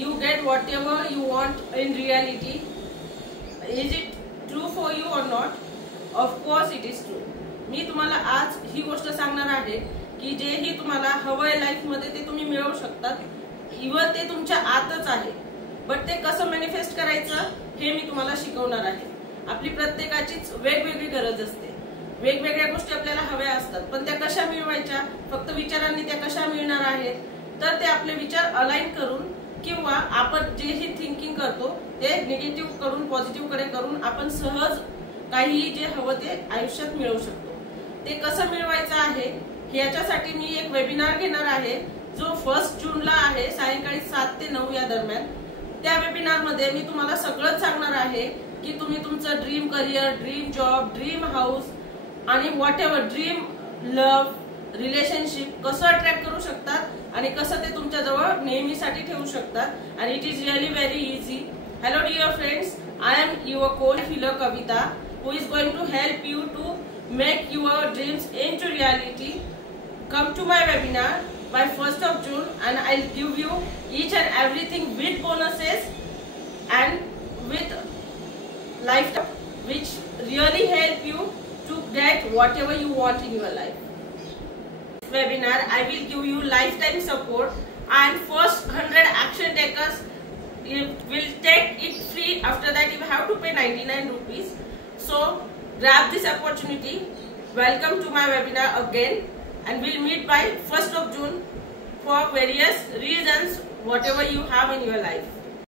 you get whatever you want in reality. Is it true for you or not? Of course it is true. मी तुम्हाला आज ही गोष्ट सांगणार आहे की जेही तुम्हाला हवंय लाईफ मध्ये ते तुम्ही मिळवू शकतात. इव्हन ते तुमच्या आतच आहे. बट ते कसं मॅनिफेस्ट करायचं हे मी तुम्हाला शिकवणार आहे. आपली प्रत्येकाचीच वेगवेगळी गरज असते. वेगवेगळ्या गोष्टी आपल्याला हव्या असतात, पण त्या कशा मिळवायच्या, फक्त विचारांनी त्या कशा मिळणार आहेत, तर ते आपले विचार अलाइन करून किंवा आपण जे ही थिंकिंग करतो ते निगेटिव्ह करून पॉझिटिव्ह कडे करून आपण सहज काही जे हवं ते आयुष्यात मिळवू शकतो. ते कसं मिळवायचं आहे याच्यासाठी मी एक वेबिनार घेणार आहे जो 1 जूनला आहे, सायंकाळी 7 ते 9 या दरम्यान. त्या वेबिनार मध्ये मी तुम्हाला सगळं सांगणार आहे की तुम्ही तुमचं dream career, dream job, dream house आणि व्हॉटएव्हर ड्रीम लव्ह रिलेशनशिप कसं अट्रॅक्ट करू शकतात आणि कसं ते तुमच्या जवळ नेहमीसाठी ठेवू शकतात. आणि it is really very easy. Hello dear friends, I am your coach healer Kavita, who is going to help you to make your dreams into reality. Come to my webinar by 1st of June and I'll give you each and everything with bonuses and with lifetime which really help you to get whatever you want in your life. Webinar I will give you lifetime support and first 100 action takers will take it free. After that you have to pay 99 rupees. So grab this opportunity. Welcome to my webinar again and we'll meet by 1st of June for various reasons whatever you have in your life.